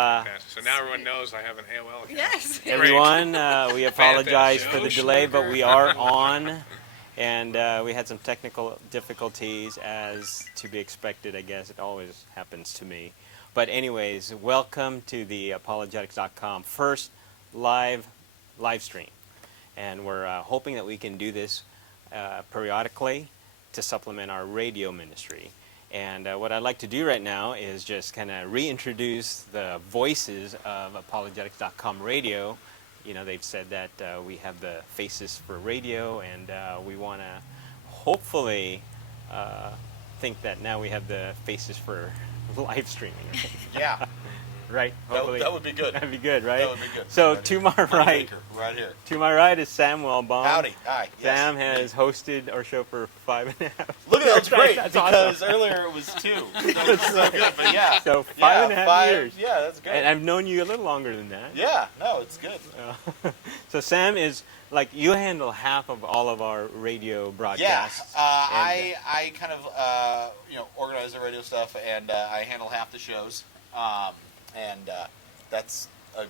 Fantastic. So now everyone knows I have an AOL account. Yes. Everyone, we apologize for the delay, Sure. but we are on, and we had some technical difficulties, as to be expected, I guess. It always happens to me. But anyways, welcome to the apologeticstopics first live stream. And we're hoping that we can do this periodically to supplement our radio ministry. And what I'd like to do right now is just kind of reintroduce the voices of apologetics.com radio. You know, they've said that we have the faces for radio, and we want to hopefully think that now we have the faces for live streaming. Yeah. Right? Hopefully. That would be good. That'd be good, right? That would be good. So right to my right, right here. to my right is Sam Wellbaum. Howdy. Hi. Sam Yes. has hosted our show for 5.5. Look at that. That's great. That's because awesome. earlier it was 2. That's so good. But yeah. So 5.5 years. Yeah, that's good. And I've known you a little longer than that. Yeah. No, it's good. So Sam is, like, you handle half of all of our radio broadcasts. Yeah. I kind of organize the radio stuff, and I handle half the shows. That's a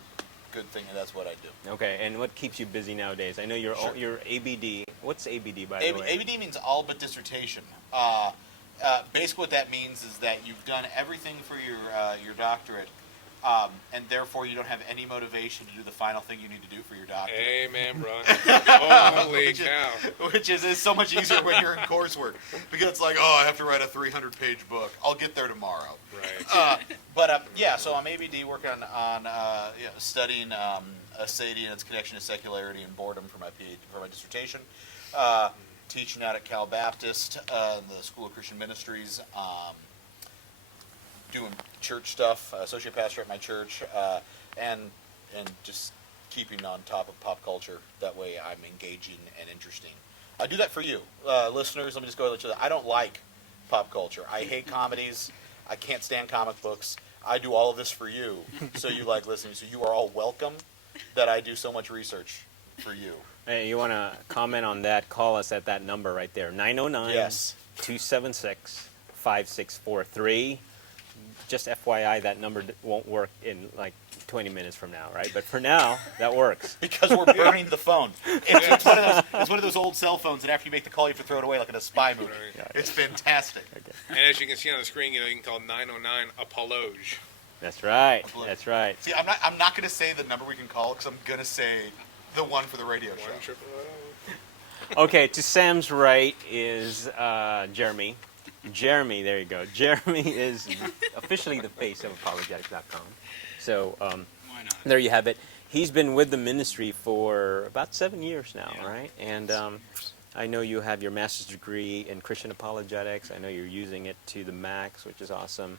good thing, and that's what I do. Okay, and what keeps you busy nowadays? I know you're Sure. you're ABD. What's ABD, by the way? ABD means all but dissertation. Basically what that means is that you've done everything for your doctorate, and therefore you don't have any motivation to do the final thing you need to do for your doctorate. Amen, bro. Holy cow. Which is so much easier when you're in coursework. Because it's like, I have to write a 300-page book. I'll get there tomorrow. Right. So I'm ABD working on studying aseity and its connection to secularity and boredom for my dissertation. Teaching out at Cal Baptist, the School of Christian Ministries. Doing church stuff, associate pastor at my church, and just keeping on top of pop culture. That way I'm engaging and interesting. I do that for you. Listeners, let me just go ahead and let you know. I don't like pop culture. I hate comedies. I can't stand comic books. I do all of this for you, so you like listening. So you are all welcome that I do so much research for you. Hey, you want to comment on that? Call us at that number right there, 909 Yes. 276 5643. Just FYI, that number won't work in like 20 minutes from now, right? But for now, that works. Because we're burning the phone. It's one of those old cell phones that after you make the call, you have to throw it away like in a spy movie. Right. It's fantastic. Okay. And as you can see on the screen, you can call 909 apologe. That's right. That's right. See, I'm not going to say the number we can call because I'm going to say the one for the radio show. 1-800-800. Okay, to Sam's right is Jeremy. Jeremy, there you go. Jeremy is officially the face of apologetics.com. So Why not? there you have it. He's been with the ministry for about 7 years now, Yeah. right? And I know you have your master's degree in Christian apologetics. I know you're using it to the max, which is awesome.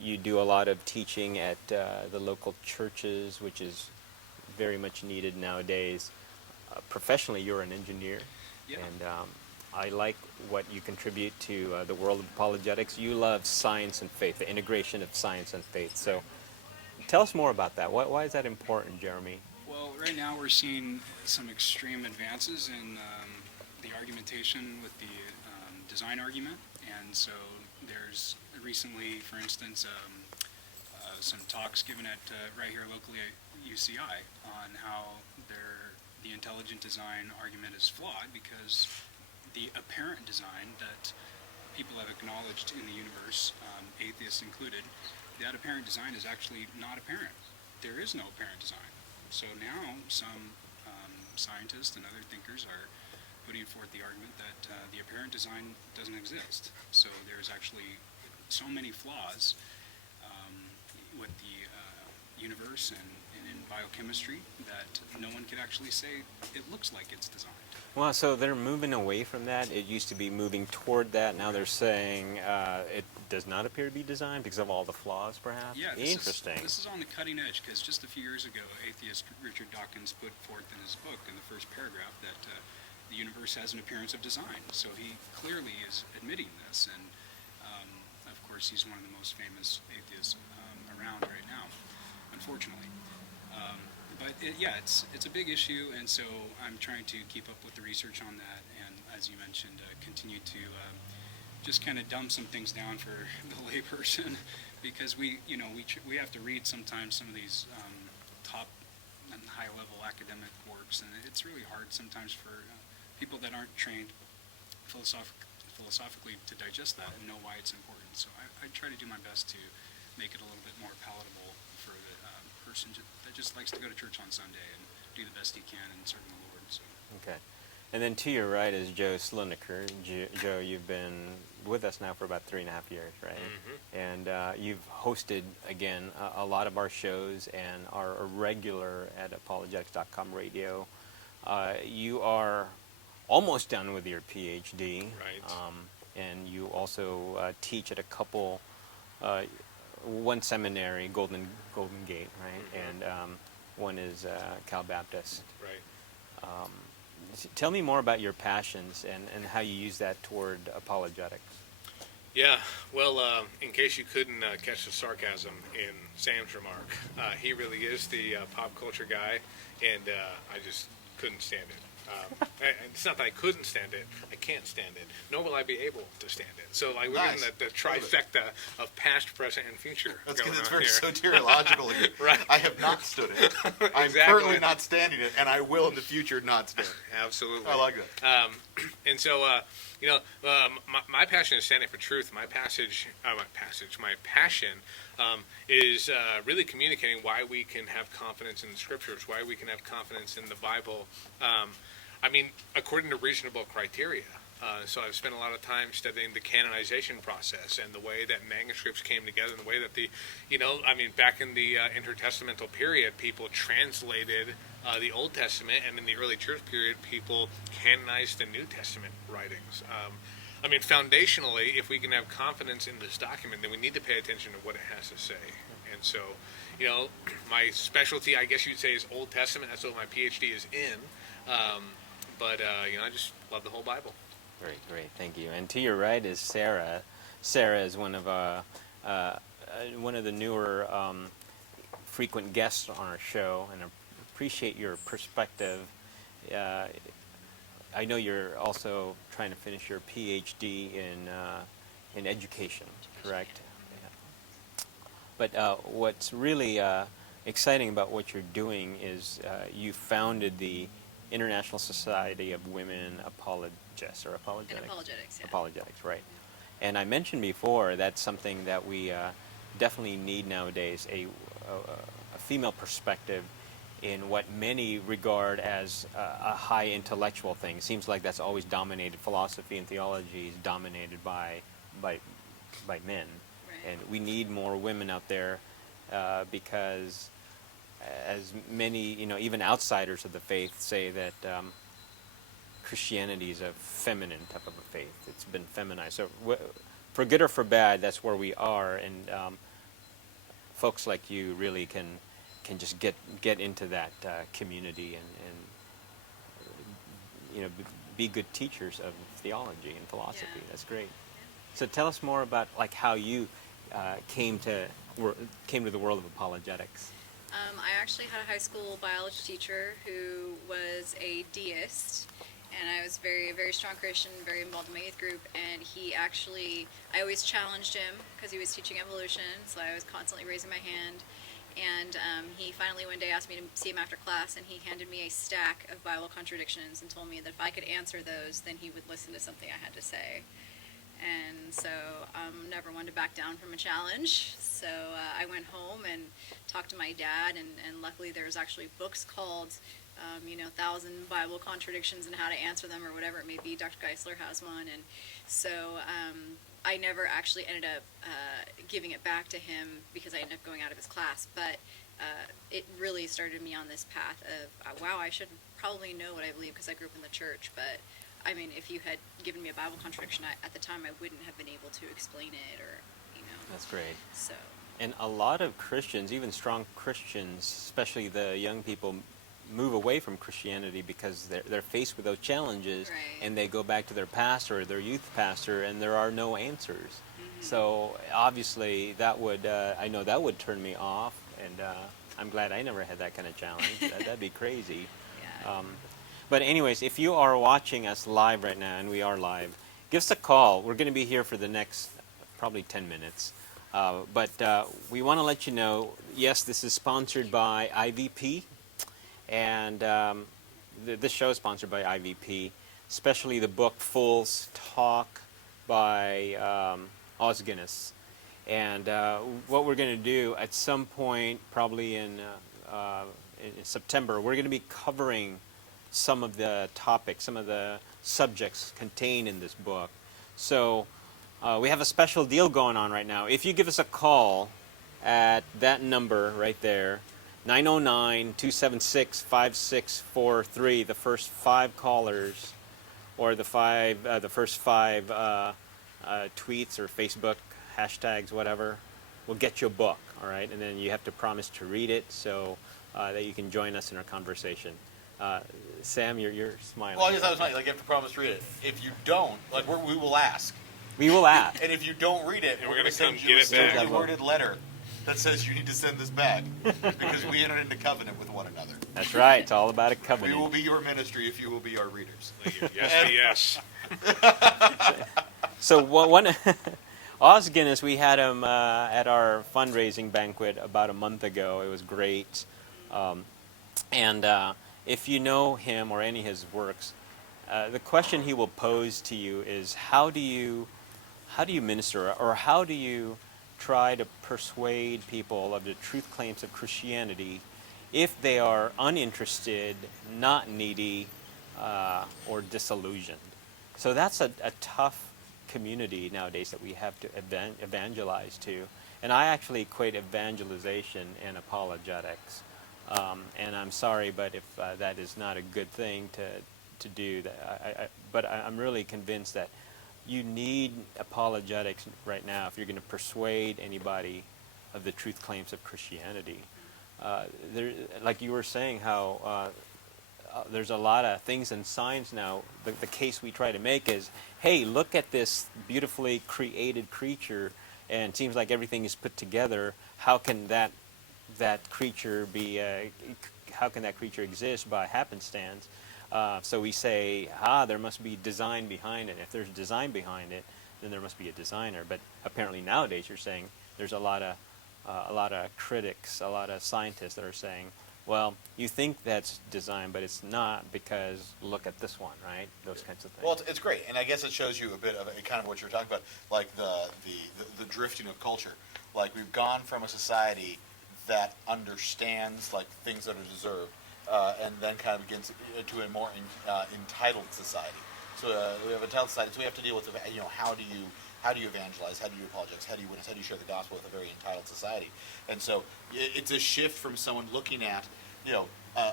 You do a lot of teaching at the local churches, which is very much needed nowadays. Professionally, you're an engineer. Yeah. And I like what you contribute to the world of apologetics. You love science and faith, the integration of science and faith. So tell us more about that. Why is that important, Jeremy? Well, right now we're seeing some extreme advances in the argumentation with the design argument. And so there's recently, for instance, some talks given at right here locally at UCI on how the intelligent design argument is flawed because the apparent design that people have acknowledged in the universe, atheists included, that apparent design is actually not apparent. There is no apparent design. So now some scientists and other thinkers are putting forth the argument that the apparent design doesn't exist. So there's actually so many flaws with the universe and in biochemistry that no one could actually say it looks like it's designed. Well, so they're moving away from that. It used to be moving toward that. Now they're saying it does not appear to be designed because of all the flaws, perhaps? Yeah, Interesting. This is on the cutting edge because just a few years ago, atheist Richard Dawkins put forth in his book in the first paragraph that the universe has an appearance of design. So he clearly is admitting this, and of course he's one of the most famous atheists around right now, unfortunately. But it's a big issue, and so I'm trying to keep up with the research on that, and as you mentioned, continue to just kind of dumb some things down for the layperson, because we have to read sometimes some of these top and high-level academic works, and it's really hard sometimes for people that aren't trained philosophically to digest that and know why it's important. So I try to do my best to make it a little bit more palatable for the person that just likes to go to church on Sunday and do the best he can in serving the Lord. So. Okay. And then to your right is Joe Sliniker. Joe, you've been with us now for about 3.5 years, right? Mm-hmm. And you've hosted, again, a lot of our shows and are a regular at apologeticstopics radio. You are almost done with your PhD. Right. And you also teach at a couple, one seminary, Golden Gate, right? Mm-hmm. And one is Cal Baptist. Right. Tell me more about your passions and how you use that toward apologetics. Yeah, well, in case you couldn't catch the sarcasm in Sam's remark, he really is the pop culture guy, and I just couldn't stand it. It's not that I couldn't stand it, I can't stand it, nor will I be able to stand it. So like, we're in the trifecta of past, present, and future. That's because it's very soteriological here. Right. I have not stood it. I'm Exactly. currently not standing it, and I will in the future not stand it. Absolutely. I like that. And so, my passion is standing for truth. My passion is really communicating why we can have confidence in the Scriptures, why we can have confidence in the Bible. According to reasonable criteria. So I've spent a lot of time studying the canonization process and the way that manuscripts came together, and the way that back in the intertestamental period, people translated the Old Testament, and in the early church period, people canonized the New Testament writings. Foundationally, if we can have confidence in this document, then we need to pay attention to what it has to say. And so, my specialty, I guess you'd say, is Old Testament. That's what my PhD is in. I just love the whole Bible. Great, thank you. And to your right is Sarah. Sarah is one of the newer frequent guests on our show, and I appreciate your perspective. I know you're also trying to finish your PhD in education, correct? Yeah. But what's really exciting about what you're doing is you founded the International Society of Women Apologists, or apologetics? And apologetics, yeah. Apologetics, right. And I mentioned before, that's something that we definitely need nowadays, a female perspective in what many regard as a high intellectual thing. It seems like that's always dominated. Philosophy and theology is dominated by men. Right. And we need more women out there because as many, even outsiders of the faith say that Christianity is a feminine type of a faith. It's been feminized. So for good or for bad, that's where we are. And folks like you really can just get into that community and be good teachers of theology and philosophy. Yeah. That's great. So tell us more about how you came to the world of apologetics. I actually had a high school biology teacher who was a deist, and I was very, very strong Christian, very involved in my youth group, and I always challenged him because he was teaching evolution, so I was constantly raising my hand, and he finally one day asked me to see him after class, and he handed me a stack of Bible contradictions and told me that if I could answer those, then he would listen to something I had to say. And so never wanted to back down from a challenge. So I went home and talked to my dad, and luckily there's actually books called 1,000 Bible Contradictions and How to Answer Them, or whatever it may be. Dr. Geisler has one. And so I never actually ended up giving it back to him because I ended up going out of his class. But it really started me on this path of, wow, I should probably know what I believe because I grew up in the church. But if you had given me a Bible contradiction at the time, I wouldn't have been able to explain it, or, That's great. So. And a lot of Christians, even strong Christians, especially the young people, move away from Christianity because they're faced with those challenges, Right. and they go back to their pastor or their youth pastor, and there are no answers. Mm-hmm. So obviously that would, I know that would turn me off, and I'm glad I never had that kind of challenge. That'd be crazy. Yeah. But anyways, if you are watching us live right now, and we are live, give us a call. We're going to be here for the next probably 10 minutes. But we want to let you know, yes, this is sponsored by IVP. And this show is sponsored by IVP, especially the book Fool's Talk by Os Guinness. And what we're going to do at some point, probably in September, we're going to be covering some of the topics, some of the subjects contained in this book. So we have a special deal going on right now. If you give us a call at that number right there, 909-276-5643, the first 5 callers, or the first 5 tweets or Facebook hashtags, whatever, will get you a book, all right? And then you have to promise to read it so that you can join us in our conversation. Sam, you're smiling. Well, I guess I was smiling. Like, you have to promise to read it. If you don't, like, we will ask. We will ask. And if you don't read it, we're going to send you a strongly worded letter that says you need to send this back because we entered into covenant with one another. That's right. It's all about a covenant. We will be your ministry if you will be our readers. Yes. So one Os Guinness, we had him at our fundraising banquet about a month ago. It was great. And if you know him or any of his works, the question he will pose to you is, how do you minister, or how do you try to persuade people of the truth claims of Christianity if they are uninterested, not needy, or disillusioned? So that's a tough community nowadays that we have to evangelize to. And I actually equate evangelization and apologetics. And I'm sorry, but if that is not a good thing to do, but I'm really convinced that you need apologetics right now if you're going to persuade anybody of the truth claims of Christianity. Like you were saying, how there's a lot of things in science now. The case we try to make is, hey, look at this beautifully created creature, and it seems like everything is put together. How can that creature be? How can that creature exist by happenstance? So we say, there must be design behind it. If there's design behind it, then there must be a designer. But apparently nowadays you're saying there's a lot of critics, a lot of scientists that are saying, well, you think that's design, but it's not, because look at this one, right? Those kinds of things. Well, it's great, and I guess it shows you a bit of kind of what you're talking about, like the drifting of culture. Like, we've gone from a society that understands like things that are deserved, and then kind of begins to a more entitled society. So we have a entitled society, so we have to deal with, how do you evangelize, how do you apologize, how do you witness, how do you share the gospel with a very entitled society? And so it's a shift from someone looking at,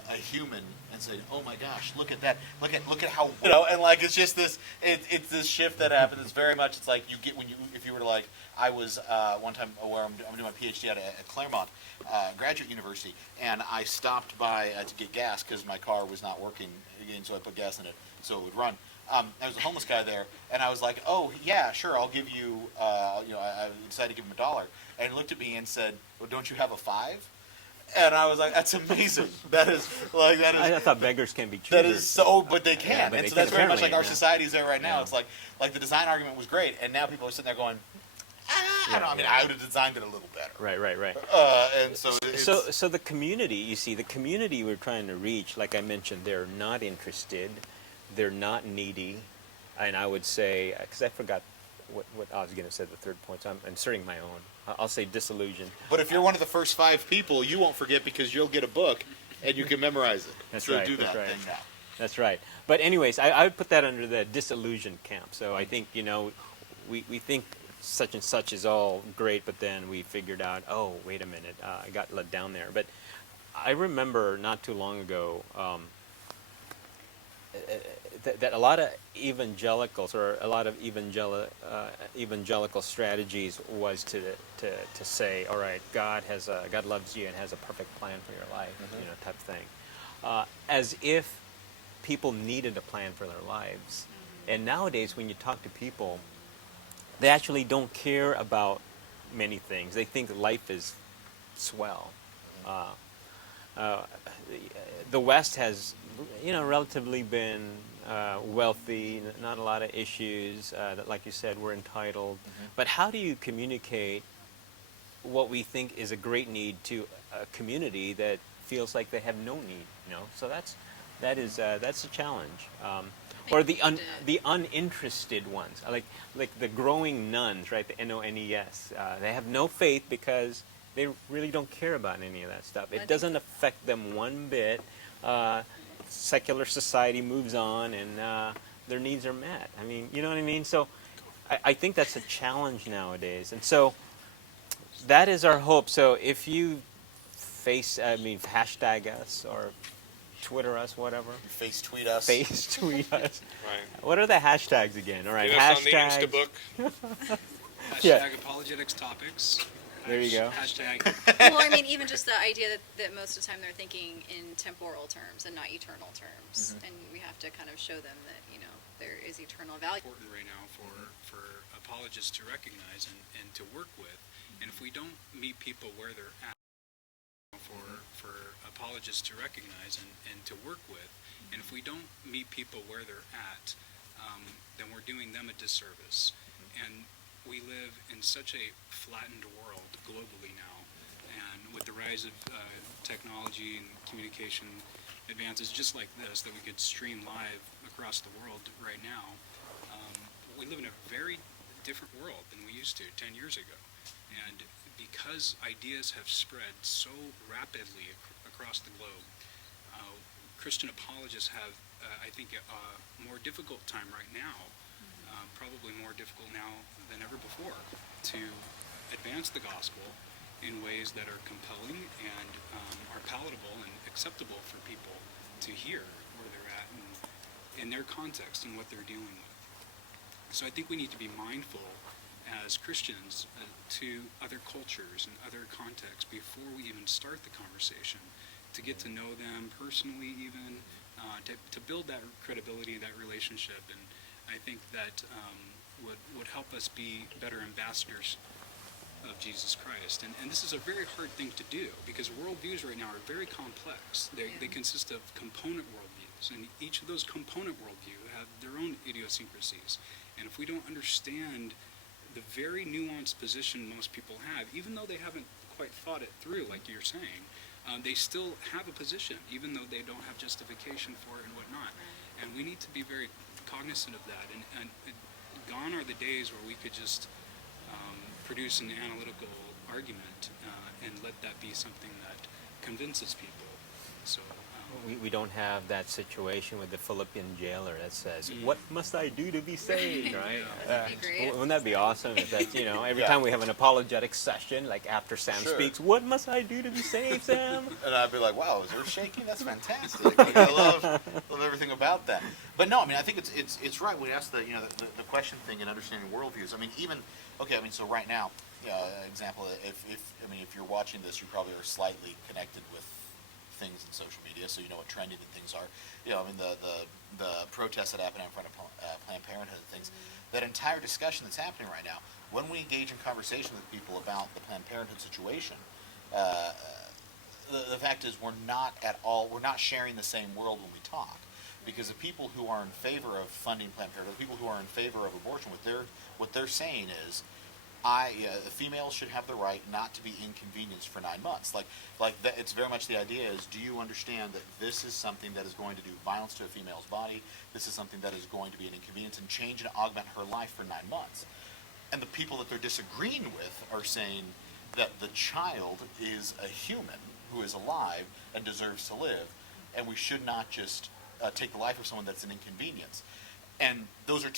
a human and saying, oh my gosh, look at that, look at how, and like, it's just this, it's this shift that happens. It's very much, it's like you get if you were to, like, I was one time where I'm doing my PhD at Claremont Graduate University, and I stopped by to get gas because my car was not working again, so I put gas in it so it would run. There was a homeless guy there, and I was like, oh, yeah, sure, I'll give you, I decided to give him $1. And he looked at me and said, well, don't you have a 5? And I was like, that's amazing. I thought beggars can be choosers. That is so, but they can. Yeah, but and they so can, that's very much like our yeah. society's there right now. Yeah. It's like the design argument was great, and now people are sitting there going, I don't know, Yeah. I would have designed it a little better. Right. And so it's, So the community, you see, the community we're trying to reach, like I mentioned, they're not interested, they're not needy, and I would say, because I forgot what I was going to say, the third point, so I'm inserting my own. I'll say disillusioned. but if you're one of the first 5 people, you won't forget because you'll get a book and you can memorize it. That's so right, do that's that right. thing now. That's right. But anyways, I would put that under the disillusioned camp. So I think, we think such and such is all great, but then we figured out, oh, wait a minute, I got let down there. But I remember not too long ago that a lot of evangelicals, or a lot of evangelical strategies was to say, all right, God loves you and has a perfect plan for your life, type of thing, as if people needed a plan for their lives. And nowadays, when you talk to people, they actually don't care about many things. They think life is swell. The West has, relatively been wealthy, not a lot of issues. That, like you said, we're entitled. But how do you communicate what we think is a great need to a community that feels like they have no need? So that's a challenge. Or the uninterested ones, like the growing nuns, right? The NONES. They have no faith because they really don't care about any of that stuff. It doesn't affect them one bit. Secular society moves on, and their needs are met. I mean, you know what I mean? So I think that's a challenge nowadays. And so that is our hope. So if you hashtag us or Twitter us, whatever. Face tweet us. Face tweet us. Right. What are the hashtags again? All right, Get us on the hashtag. Instabook. Yeah. apologeticstopics. There you go. Hashtag. Well, I mean, even just the idea that most of the time they're thinking in temporal terms and not eternal terms, and we have to kind of show them that there is eternal value. Important right now for apologists to recognize and to work with, and if we don't meet people where they're at, for apologists to recognize and to work with, and if we don't meet people where they're at, then we're doing them a disservice. And we live in such a flattened world globally now, and with the rise of technology and communication advances just like this that we could stream live across the world right now, we live in a very different world than we used to 10 years ago. And because ideas have spread so rapidly across the globe, Christian apologists have, I think, a more difficult time right now, probably more difficult now than ever before, to advance the gospel in ways that are compelling and are palatable and acceptable for people to hear where they're at and in their context and what they're dealing with. So I think we need to be mindful as Christians to other cultures and other contexts before we even start the conversation, to get to know them personally even, to build that credibility, that relationship, and I think that would help us be better ambassadors of Jesus Christ. And this is a very hard thing to do because worldviews right now are very complex. They consist of component worldviews, and each of those component worldviews have their own idiosyncrasies. And if we don't understand the very nuanced position most people have, even though they haven't quite thought it through, like you're saying, they still have a position, even though they don't have justification for it and whatnot. And we need to be very cognizant of that. And gone are the days where we could just produce an analytical argument and let that be something that convinces people. So We don't have that situation with the Philippian jailer that says, "What must I do to be saved?" Right? That'd be great. Wouldn't that be awesome? If that, every Yeah. time we have an apologetic session, like after Sam Sure. speaks, "What must I do to be saved, Sam?" And I'd be like, wow, is there shaking? That's fantastic. Like, I love everything about that. But no, I mean, I think it's right when you ask the question thing and understanding worldviews. I mean, so right now, example, if you're watching this, you probably are slightly connected with things in social media, so you know what trendy the things are. The protests that happen in front of Planned Parenthood and things. That entire discussion that's happening right now, when we engage in conversation with people about the Planned Parenthood situation, the fact is we're not sharing the same world when we talk. Because the people who are in favor of funding Planned Parenthood, the people who are in favor of abortion, what they're saying is, the females should have the right not to be inconvenienced for 9 months. It's very much the idea is, do you understand that this is something that is going to do violence to a female's body? This is something that is going to be an inconvenience and change and augment her life for 9 months. And the people that they're disagreeing with are saying that the child is a human who is alive and deserves to live, and we should not just take the life of someone that's an inconvenience. And those are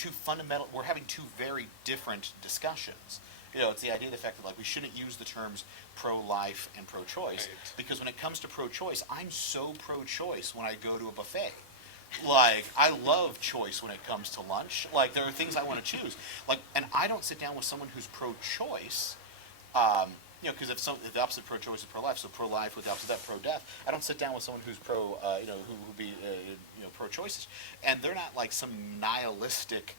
we're having two very different discussions. It's the idea of the fact that we shouldn't use the terms pro-life and pro-choice, Right. because when it comes to pro-choice, I'm so pro-choice when I go to a buffet. I love choice when it comes to lunch. There are things I want to choose. And I don't sit down with someone who's pro-choice because if the opposite pro-choice is pro-life, so pro-life with the opposite of that, pro-death. I don't sit down with someone who's who would be, pro-choices, and they're not like some nihilistic,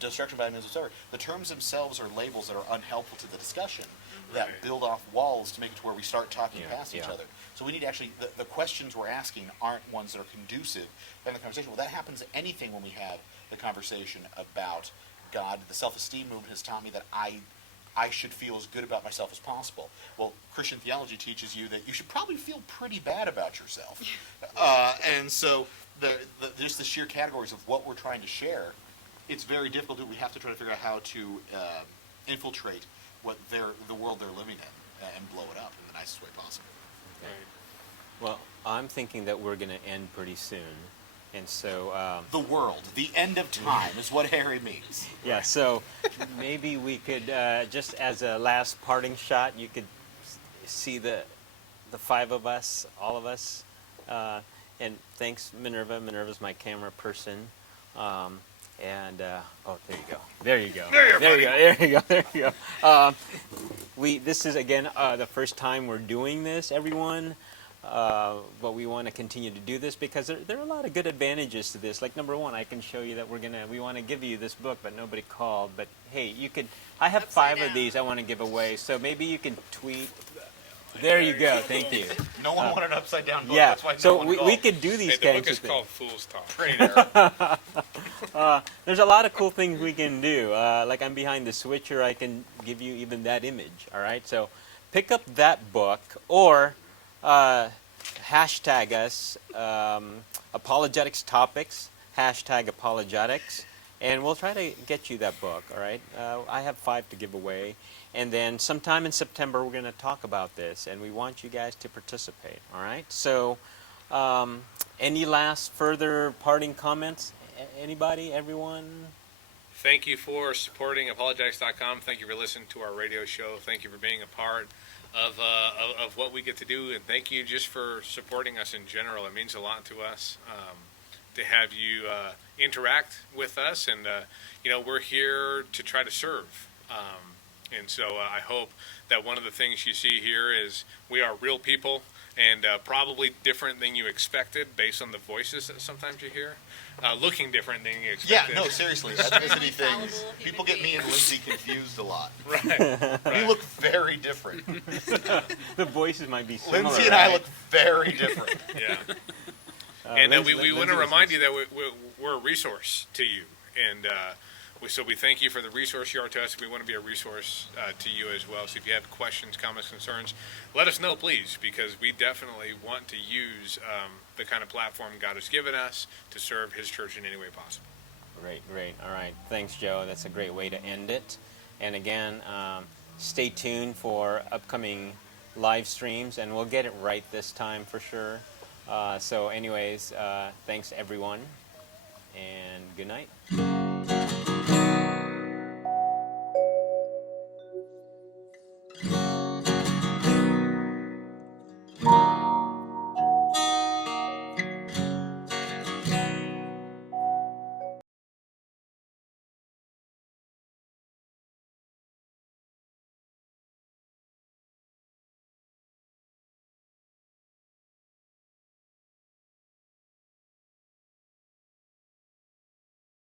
destruction by means of whatever. The terms themselves are labels that are unhelpful to the discussion, that build off walls to make it to where we start talking past each other. So we need to actually, the questions we're asking aren't ones that are conducive to the conversation. Well, that happens to anything when we have the conversation about God. The self-esteem movement has taught me that I should feel as good about myself as possible. Well, Christian theology teaches you that you should probably feel pretty bad about yourself. And so just the sheer categories of what we're trying to share, it's very difficult. We have to try to figure out how to infiltrate the world they're living in and blow it up in the nicest way possible. Right. Well, I'm thinking that we're going to end pretty soon. And so... the world, the end of time is what Harry means. Yeah, so maybe we could, just as a last parting shot, you could see the five of us, all of us. And thanks, Minerva. Minerva's my camera person. Oh, there you go. There you go. There you go. This is, again, the first time we're doing this, everyone. But we want to continue to do this because there are a lot of good advantages to this. Like, number one, I can show you that we want to give you this book, but nobody called. But hey, I have 5 of these I want to give away, so maybe you can tweet. There you go. Thank you. No one wanted an upside down book. Yeah, That's why so we could do these The kinds book is of things. called Fool's Talk. There's a lot of cool things we can do. Like I'm behind the switcher, I can give you even that image. All right, so pick up that book or hashtag us, apologeticstopics, hashtag apologetics, and we'll try to get you that book. All right, I have 5 to give away, and then sometime in September we're going to talk about this, and we want you guys to participate. All right, so any last further parting comments? Anybody? Everyone? Thank you for supporting apologetics.com. Thank you for listening to our radio show. Thank you for being a part of what we get to do, and thank you just for supporting us in general. It means a lot to us to have you interact with us, and we're here to try to serve. And so I hope that one of the things you see here is we are real people, and probably different than you expected based on the voices that sometimes you hear. Looking different than you expected. Yeah, no, seriously, ethnicity things. People get me and Lindsay confused a lot. Right. We look very different. The voices might be similar. Lindsay and I look very different. Yeah. And we want to remind you that we're a resource to you. And so we thank you for the resource you are to us. We want to be a resource to you as well. So if you have questions, comments, concerns, let us know, please, because we definitely want to use the kind of platform God has given us to serve His church in any way possible. Great. All right. Thanks, Joe. That's a great way to end it. And again, stay tuned for upcoming live streams, and we'll get it right this time for sure. So anyways, thanks, everyone, and good night.